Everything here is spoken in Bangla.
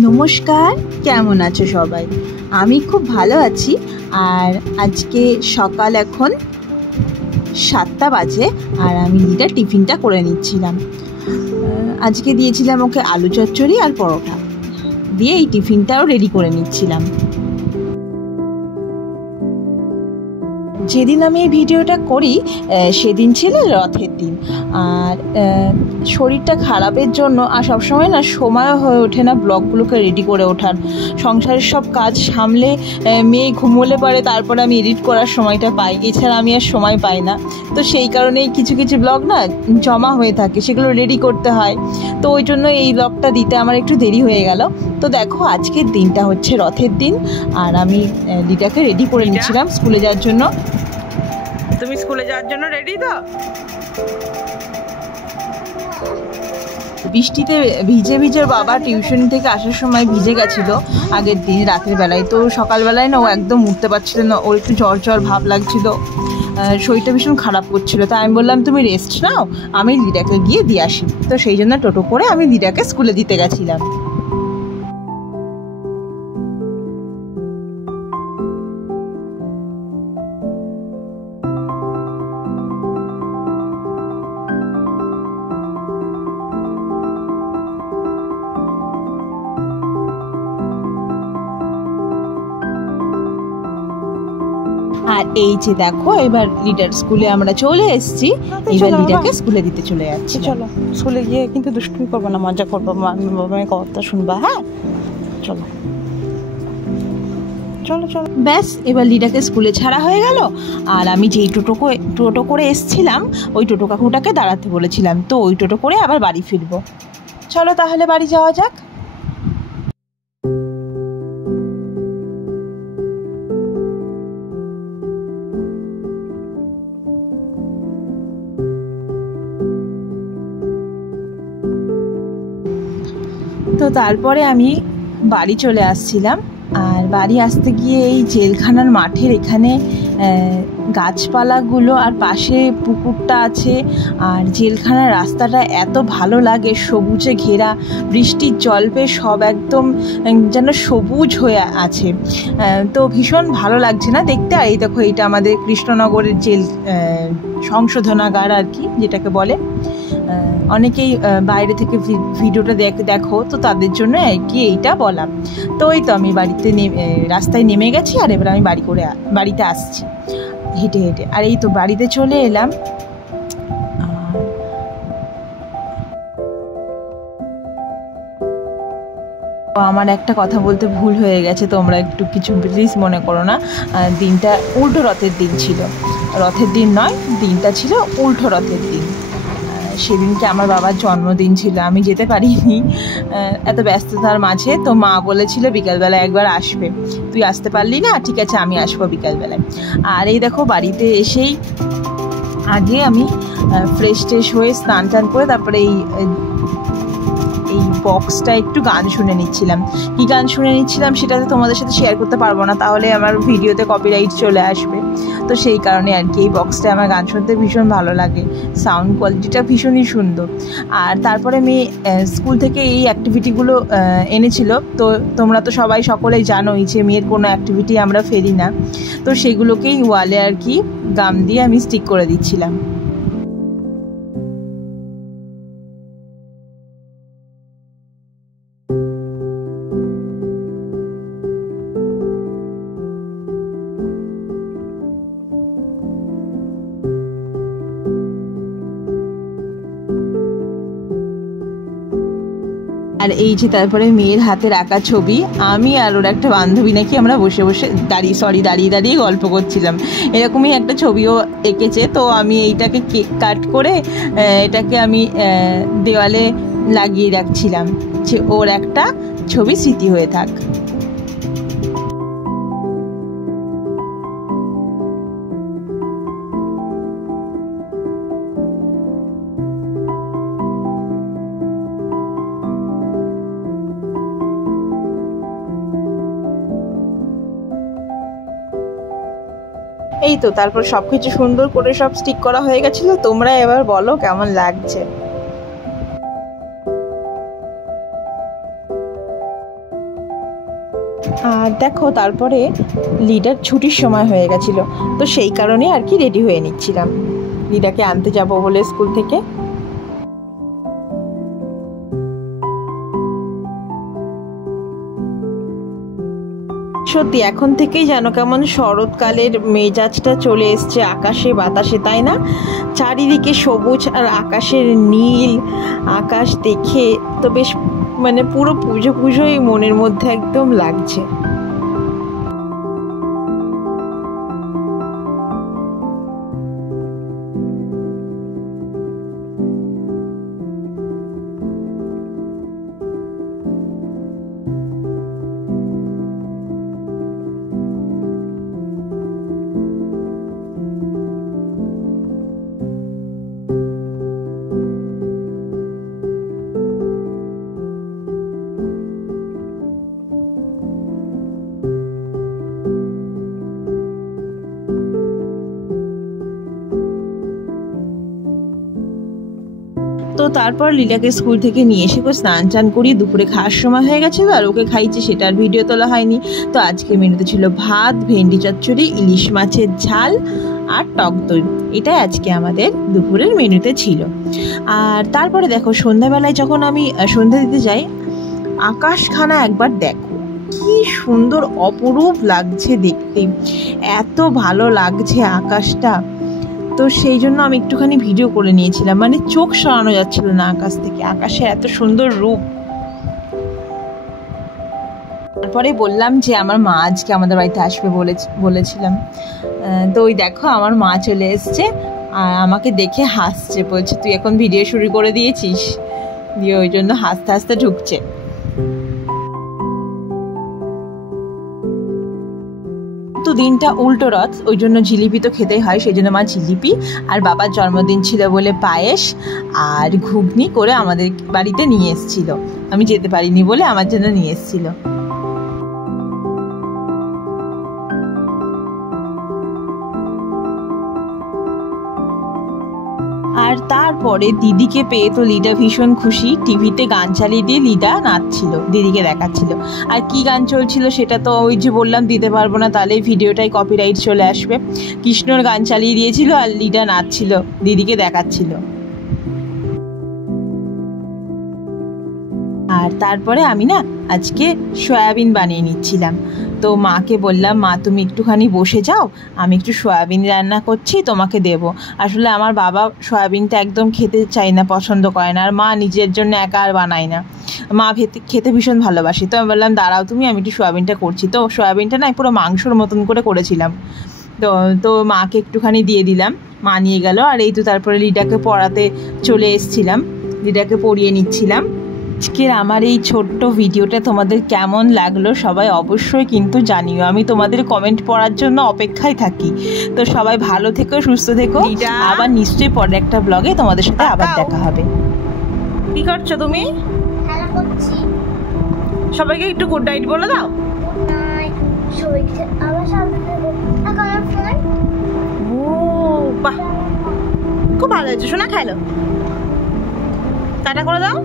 নমস্কার, কেমন আছো সবাই? আমি খুব ভালো আছি। আর আজকে সকাল এখন 7টা বাজে, আর আমি লিটার টিফিনটা করে নিচ্ছিলাম। আজকে দিয়েছিলাম ওকে আলু চচ্চড়ি আর পরোটা দিয়ে এই টিফিনটাও রেডি করে নিচ্ছিলাম। যেদিন আমি এই ভিডিওটা করি সেদিন ছিল রথের দিন। আর শরীরটা খারাপের জন্য আর সবসময় না সময় হয়ে ওঠে না ব্লগগুলোকে রেডি করে ওঠার। সংসারের সব কাজ সামলে মেয়ে ঘুমোলে পারে তারপরে আমি এডিট করার সময়টা পাই, এছাড়া আমি আর সময় পাই না। তো সেই কারণেই কিছু কিছু ব্লগ না জমা হয়ে থাকে, সেগুলো রেডি করতে হয়। তো ওই জন্য এই ব্লগটা দিতে আমার একটু দেরি হয়ে গেল। তো দেখো, আজকের দিনটা হচ্ছে রথের দিন, আর আমি লিটাকে রেডি করে নিচ্ছিলাম স্কুলে যাওয়ার জন্য। তুমি স্কুলে যাওয়ার জন্য রেডি তো? বৃষ্টিতে ভিজে ভিজে বাবা টিউশন থেকে আসার সময় ভিজে গেছিল আগের দিন রাতের বেলায়। তো সকালবেলায় না ও একদম উঠতে পারছিল না, ওর একটু জ্বর জ্বর ভাব লাগছিল, শরীরটা ভীষণ খারাপ করছিল। তাই আমি বললাম তুমি রেস্ট নাও, আমি লিডাকে গিয়ে দিয়ে আসি। তো সেই জন্য টোটো করে আমি লিডাকে স্কুলে দিতে গেছিলাম। আর এই যে দেখো, এবার লিডার স্কুলে আমরা চলে এসেছি। এবার লিডাকে স্কুলে দিতে চলে যাচ্ছি। চলো স্কুলে গিয়ে কিন্তু দুষ্টুমি করবো না, মজা করবো, মায়ের কথা শুনবা। হ্যাঁ চলো চলো চলো। ব্যাস, এবার লিডাকে স্কুলে ছাড়া হয়ে গেল। আর আমি যেই টোটো করে এসছিলাম ওই টোটো কাকুটাকে দাঁড়াতে বলেছিলাম, তো ওই টোটো করে আবার বাড়ি ফিরবো। চলো তাহলে বাড়ি যাওয়া যাক। তো তারপরে আমি বাড়ি চলে আসছিলাম। আর বাড়ি আসতে গিয়ে এই জেলখানার মাঠের এখানে গাছপালাগুলো আর পাশে পুকুরটা আছে, আর জেলখানার রাস্তাটা এত ভালো লাগে, সবুজে ঘেরা, বৃষ্টির জল পেয়ে সব একদম যেন সবুজ হয়ে আছে। তো ভীষণ ভালো লাগছে না দেখতে। আর এই দেখো, এইটা আমাদের কৃষ্ণনগরের জেল সংশোধনাগার আর কি, যেটাকে বলে। অনেকেই বাইরে থেকে ভিডিওটা দেখো, তো তাদের জন্য আর কি এইটা বলা। তো এই তো আমি রাস্তায় নেমে গেছি, আর এবার আমি বাড়িতে আসছি হেঁটে হেঁটে। আর এই তো বাড়িতে চলে এলাম। আমার একটা কথা বলতে ভুল হয়ে গেছে, তোমরা একটু কিছু প্লিজ মনে করো না। দিনটা উল্টো রথের দিন ছিল, রথের দিন নয়, দিনটা ছিল উল্টো রথের দিন। সেদিনকে আমার বাবার জন্মদিন ছিল, আমি যেতে পারিনি এত ব্যস্ততার মাঝে। তো মা বলেছিল বিকালবেলা একবার আসবে, তুই আসতে পারলি না, ঠিক আছে আমি আসবো বিকালবেলায়। আর এই দেখো, বাড়িতে এসেই আগে আমি ফ্রেশ ট্রেশ হয়ে স্নান টান করে তারপরে এই বক্সটা একটু গান শুনে নিচ্ছিলাম। কি গান শুনে নিচ্ছিলাম সেটা তো তোমাদের সাথে শেয়ার করতে পারবো না, তাহলে আমার ভিডিওতে কপিরাইট চলে আসবে। তো সেই কারণে আর কি এই বক্সটায় আমার গান শুনতে ভীষণ ভালো লাগে, সাউন্ড কোয়ালিটিটা ভীষণই সুন্দর। আর তারপরে মেয়ে স্কুল থেকে এই অ্যাক্টিভিটিগুলো এনেছিল। তো তোমরা তো সবাই সকলেই জানোই যে মেয়ের কোনো অ্যাক্টিভিটি আমরা ফেলি না। তো সেগুলোকেই ওয়ালে আর কি গাম দিয়ে আমি স্টিক করে দিচ্ছিলাম। আর এই যে তারপরে মেয়ের হাতের আঁকা ছবি, আমি আর ওর একটা বান্ধবী নাকি আমরা বসে বসে দাঁড়িয়ে দাঁড়িয়ে গল্প করছিলাম। এরকমই একটা ছবিও এঁকেছে। তো আমি এইটাকে কেক কাট করে এটাকে আমি দেওয়ালে লাগিয়ে রাখছিলাম, যে ওর একটা ছবি স্মৃতি হয়ে থাক। এই তো তারপর সবকিছু সুন্দর করে সব স্টিক করা হয়ে গেছিল। তোমরা এবার বলো কেমন লাগছে। আর দেখো তারপরে লিডার ছুটির সময় হয়ে গেছিল, তো সেই কারণে আর কি রেডি হয়ে নিচ্ছিলাম লিডাকে আনতে যাব বলে স্কুল থেকে। সত্যি এখন থেকেই যেন কেমন শরৎকালের মেজাজটা চলে এসছে আকাশে বাতাসে, তাই না? চারিদিকে সবুজ আর আকাশের নীল আকাশ দেখে তো বেশ মানে পুরো পুজো পুজোই মনের মধ্যে একদম লাগছে। তো তারপর লীলাকে স্কুল থেকে নিয়ে এসে স্নান টান করিয়ে দুপুরে খাওয়ার সময় হয়ে গেছে, আর ওকে খাইছে সেটার ভিডিও তোলা হয়নি। তো আজকে মেনুতে ছিল ভাত, ভেন্ডি চচ্চড়ি, ইলিশ মাছের ঝাল আর টক দই। এটাই আজকে আমাদের দুপুরের মেনুতে ছিল। আর তারপরে দেখো সন্ধ্যাবেলায় যখন আমি সন্ধ্যা দিতে যাই, আকাশখানা একবার দেখো কি সুন্দর অপরূপ লাগছে দেখতে, এত ভালো লাগছে আকাশটা। তো সেই জন্য আমি একটুখানি ভিডিও করে নিয়েছিলাম, মানে চোখ সরানো যাচ্ছিল না আকাশ থেকে, আকাশের এত সুন্দর রূপ। তারপরে বললাম যে আমার মা আজকে আমাদের বাড়িতে আসবে বলেছিলাম। তো ওই দেখো আমার মা চলে এসছে আর আমাকে দেখে হাসছে, বলছে তুই এখন ভিডিও শুরু করে দিয়েছিস, দিয়ে ওই জন্য হাসতে হাসতে ঢুকছে। তো দিনটা উল্টো রথ, ওই জন্য জিলিপি তো খেতেই হয়, সেই জন্য মা জিলিপি আর বাবার জন্মদিন ছিল বলে পায়েস আর ঘুগনি করে আমাদের বাড়িতে নিয়ে এসেছিল। আমি যেতে পারিনি বলে আমার জন্য নিয়ে এসেছিল। আর তারপরে দিদিকে পেয়ে তো লিডা ভীষণ খুশি, টিভিতে গান চালিয়ে দিয়ে লিডা নাচছিল, দিদিকে দেখাচ্ছিল। আর কি গান চলছিল সেটা তো ওই যে বললাম দিতে পারবো না, তাহলে ভিডিওটাই কপিরাইট চলে আসবে। কৃষ্ণর গান চালিয়ে দিয়েছিল আর লিডা নাচছিল, দিদিকে দেখাচ্ছিল। আর তারপরে আমি না আজকে সয়াবিন বানিয়ে নিচ্ছিলাম। তো মাকে বললাম, মা তুমি একটুখানি বসে যাও, আমি একটু সয়াবিন রান্না করছি, তোমাকে দেবো। আসলে আমার বাবা সয়াবিনটা একদম খেতে চায় না, পছন্দ করে না, আর মা নিজের জন্য একা আর বানায় না, মা খেতে ভীষণ ভালোবাসে। তো আমি বললাম দাঁড়াও তুমি, আমি একটু সয়াবিনটা করছি। তো সয়াবিনটা না পুরো মাংসর মতন করে করেছিলাম। তো মাকে একটুখানি দিয়ে দিলাম, মা নিয়ে গেল। আর এই তো তারপরে লিডাকে পড়াতে চলে এসেছিলাম, লিডাকে পড়িয়ে নিচ্ছিলাম। আজকের আমার এই ছোট্ট ভিডিওটা তোমাদের কেমন লাগলো সবাই অবশ্যই কিন্তু জানিও, আমি তোমাদের কমেন্ট পড়ার জন্য অপেক্ষায় থাকি। তো সবাই ভালো থেকো, সুস্থ থেকো, আবার নিশ্চয়ই পরে একটা ব্লগে তোমাদের সাথে আবার দেখা হবে। কি করছো তুমি? খেলা করছি। সবাইকে একটু গুড নাইট বলে দাও। গুড নাইট সবাইকে। আবার সামনে দেখো এখন আমার ফোন। ও বাহ, খুব ভালো হয়েছে, শোনা খাইলো, টাটা করে দাও।